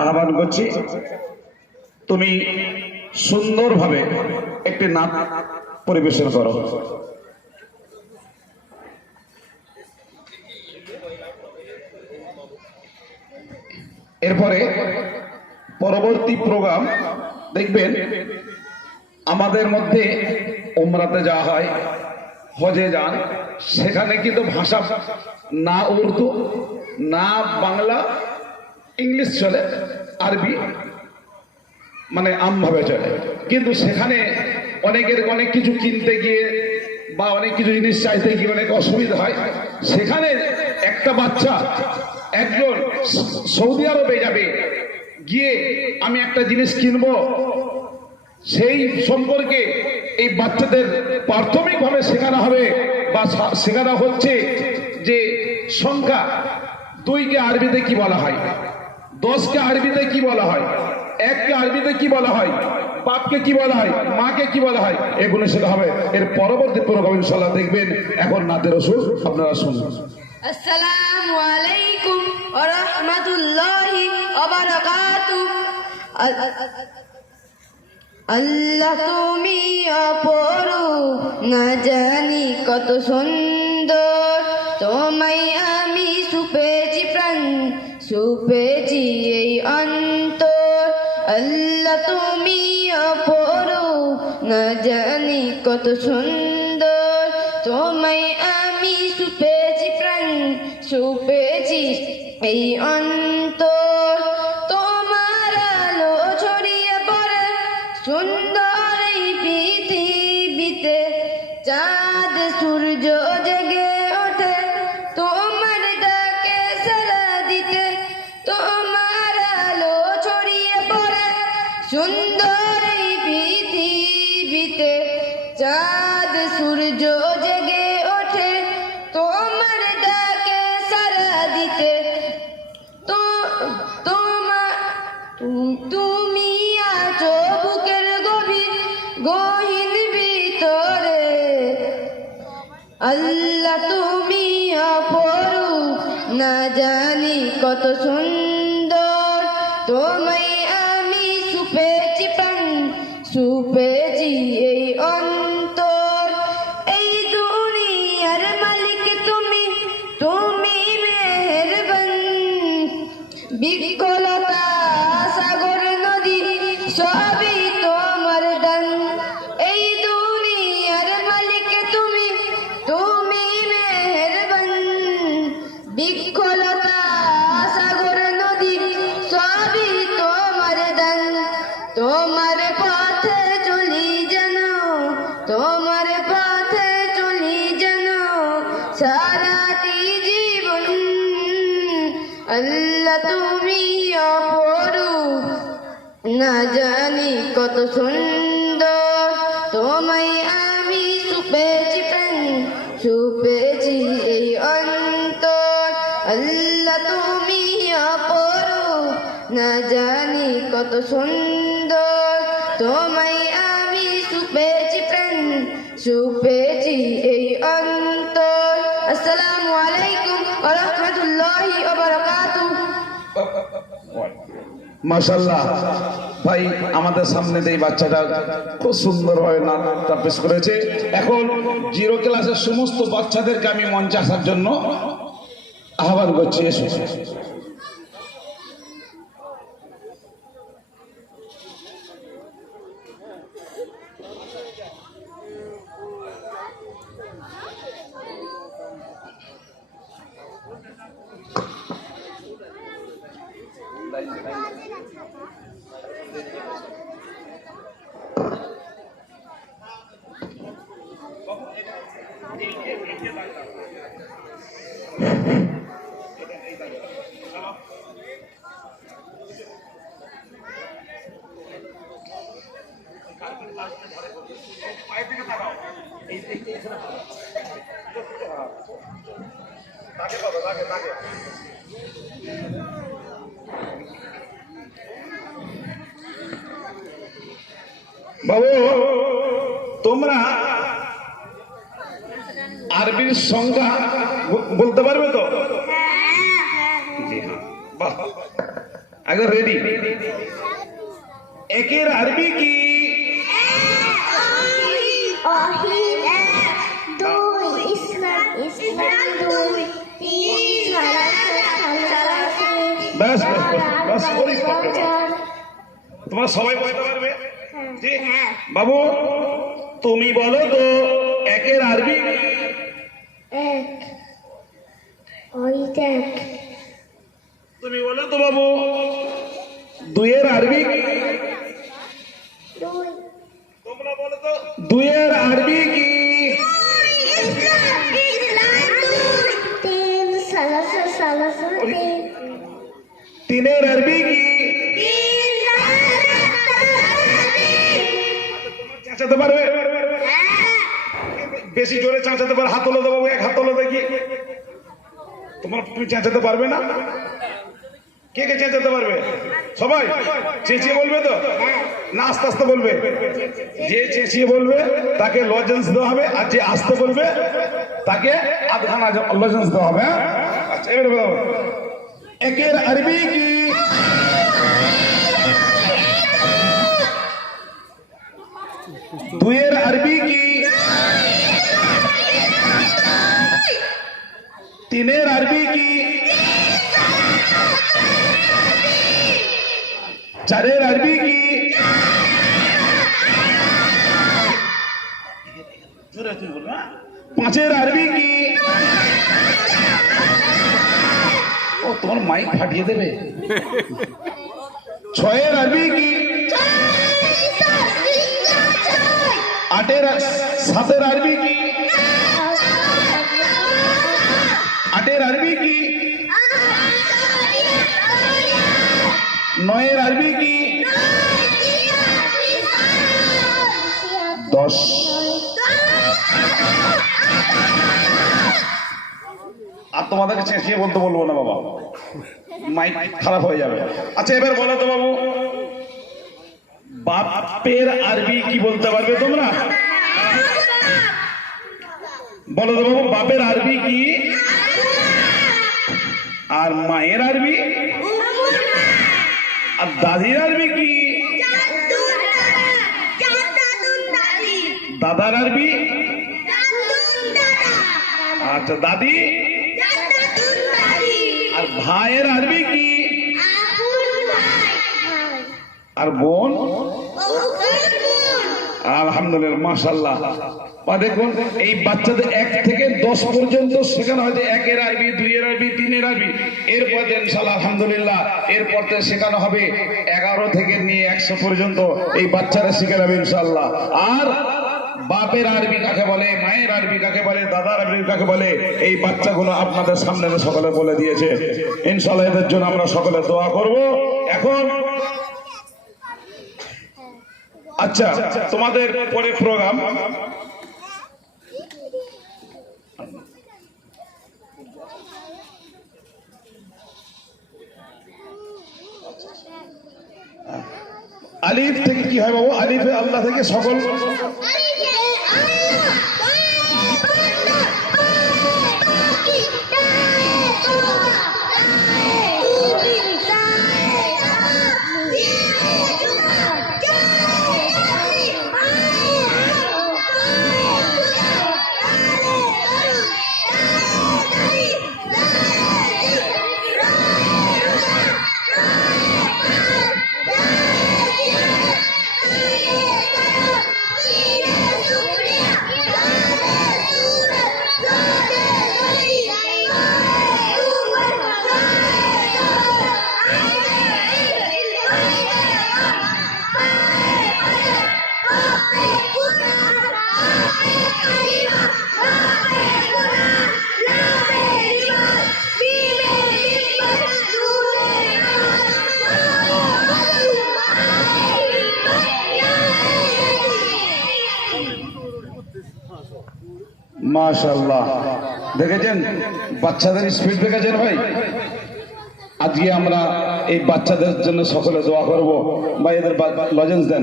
আহ্বান করছি, তুমি সুন্দরভাবে একটি নাচ পরিবেশন করো। এরপরে পরবর্তী প্রোগ্রাম দেখবেন, আমাদের মধ্যে উমরাতে যাওয়া হয়, হজে যান, সেখানে কিন্তু ভাষা না উর্দু না বাংলা, ইংলিশ চলে, আরবি মানে আমভাবে চলে, কিন্তু সেখানে অনেকের অনেক কিছু কিনতে গিয়ে বা অনেক কিছু জিনিস চাইতে গিয়ে অনেক অসুবিধা হয়। সেখানে একটা বাচ্চা একজন সৌদি আরবে যাবে, গিয়ে আমি একটা জিনিস কিনবো, সেই সম্পর্কে এই বাচ্চাদের প্রাথমিকভাবে শেখানো হবে বা শেখানো হচ্ছে যে সংখ্যা 2কে আরবিতে কি বলা হয়, 10কে আরবিতে কি বলা হয়, 1কে আরবিতে কি বলা হয়, বাপকে কি বলা হয়, মাকে কি বলা হয়, এগুলো শেখা হবে। এর পরবর্তী প্রোগ্রাম ইনশাআল্লাহ দেখবেন। এখন নাতের রসুল আপনারা শুনুন। আসসালামু আলাইকুম ওয়া রাহমাতুল্লাহি ওয়া বারাকাতুহু। আল্লাহ তুমি অপরূপ, না জানি কত সুন্দর, তোমায় আমি সুপেছি প্রাণ, সুপেছি এই অন্তর। আল্লাহ তুমি অপরূপ, না জানি কত সুন্দর, তোমায় আমি সুপেছি প্রাণ, সুপেছি এই অন্তর। তোমার আলো ছড়িয়ে পড়ে সুন্দর এই পৃথিবীতে, চাঁদ সূর্য জেগে ওঠে তোমার ডাকে সাড়া দিতে। তোমার আলো ছড়িয়ে পড়ে সুন্দর এই পৃথিবীতে, চাঁদ সূর্য জেগে ওঠে তোমার ডাকে সাড়া দিতে। তো তুমি আছো বুকের গহীন ভিতরে, আল্লাহ তুমি অপরূপ, না জানি কত সুন্দর, তোমায় আমি সুপেছি প্রাণ, সুপেছি এই অন্তর। এই দুনিয়ার মালিক তুমি, তুমি মেহেরবান, বিকলতা সাগর নদী সবই তোমার দান। এই দুনিয়ার মালিক তুমি, তুমি মেহেরবান, বিকলতা সাগর নদী সবই তোমার দান। তোমার পথে চলি যেন, তোমার পথে চলি যেন সারাটি জীবন। আল্লাহ তুমি অপরূপ, না জানি কত সুন্দর, তোমায় আমি সুপেছি প্রাণ, সুপেছি এই অন্তর। আল্লাহ তুমি অপরূপ, না জানি কত সুন্দর, তোমায় আমি সুপেছি প্রাণ, সুপেছি এই অন্তর। আসসালামু আলাইকুম ওয়া রাহমাতুল্লাহি ওয়া বারাকাতুহু। মাশাআল্লাহ ভাই, আমাদের সামনে এই বাচ্চাটা খুব সুন্দরভাবে নাচটা পেশ করেছে। এখন 0 ক্লাসের সমস্ত বাচ্চাদেরকে আমি মঞ্চে আসার জন্য আহ্বান করছি, এসো। বাবু, তোমরা আরবির সংখ্যা বলতে পারবে তো? জি হ্যাঁ, বাহ। আগে রেডি। একের আরবি কি? ব্যাস ব্যাস ব্যাস, ওরই প্রবলেম। তোমরা সবাই বলতে পারবে? জি। বাবু তুমি বলো তো একের আরবি কি? তুমি বলো তো বাবু দুইয়ের আরবি কি? তোমরা বলো তো দুইয়ের আরবি কি? তিনের আরবি কি? চেঁচাতে পারবে? বেশি জোরে চেঁচাতে পারবে? হাত তোলো তো বাবু, এক হাত তোলো দেখি। তোমরা তুমি চেঁচাতে পারবে না? কে কে চেঁচাতে পারবে? সবাই চেঁচিয়ে বলবে তো না আস্তে আস্তে বলবে? যে চেঁচিয়ে বলবে তাকে লজেন্স দেওয়া হবে, আর যে আস্তে বলবে তাকে আধখানা লজেন্স দেওয়া হবে। হ্যাঁ? আচ্ছা এবারে বলো একের আরবি কি? দুইয়ের আরবি কি? তিনের আরবি কি? চারের আরবি কি? পাঁচের আরবি কি? ও তোমার মাইক ফাটিয়ে দেবে। ছয়ের আরবি কি? সাতের আরবি কি? আটের আরবি কি? নয়ের আরবি কি? 10। আর তোমাদেরকে চেঁচিয়ে বলতে বলবো না বাবা, মাইক খারাপ হয়ে যাবে। আচ্ছা এবার বলো তো বাবু বাপের আরবি কি বলতে পারবে তোমরা? বলো তো বাবু বাপের আরবি কি? আর মায়ের আরবি? আর দাদির আরবি কি? দাদার আরবি? আচ্ছা দাদি? আর ভাইয়ের আরবি কি? আর বোন? আলহামদুলিল্লাহ মাশাআল্লাহ। বা দেখুন এই বাচ্চাদের 1 থেকে 10 পর্যন্ত শেখানো হয়েছে একের আরবি, দুইয়ের আরবি, তিনের আরবি। এরপর ইনশাআল্লাহ আলহামদুলিল্লাহ এরপর শেখানো হবে 11 থেকে নিয়ে 100 পর্যন্ত এই বাচ্চারা শিখে নেবে ইনশাআল্লাহ। আর বাপের আরবি কাকে বলে, মায়ের আরবি কাকে বলে, দাদার আরবি কাকে বলে, এই বাচ্চাগুলো আপনাদের সামনে সকলে বলে দিয়েছে। ইনশাআল্লাহ এদের জন্য আমরা সকলে দোয়া করব। এখন আচ্ছা তোমাদের পরে প্রোগ্রাম আলিফ থেকে কি হয় বাবু? আলিফে আল্লাহ থেকে সকল মাশাআল্লাহ দেখেছেন বাচ্চাদের স্পিড দেখেছেন ভাই। আজকে আমরা এই বাচ্চাদের জন্য সকলে দোয়া করব ভাই, এদের লজেন্স দেন।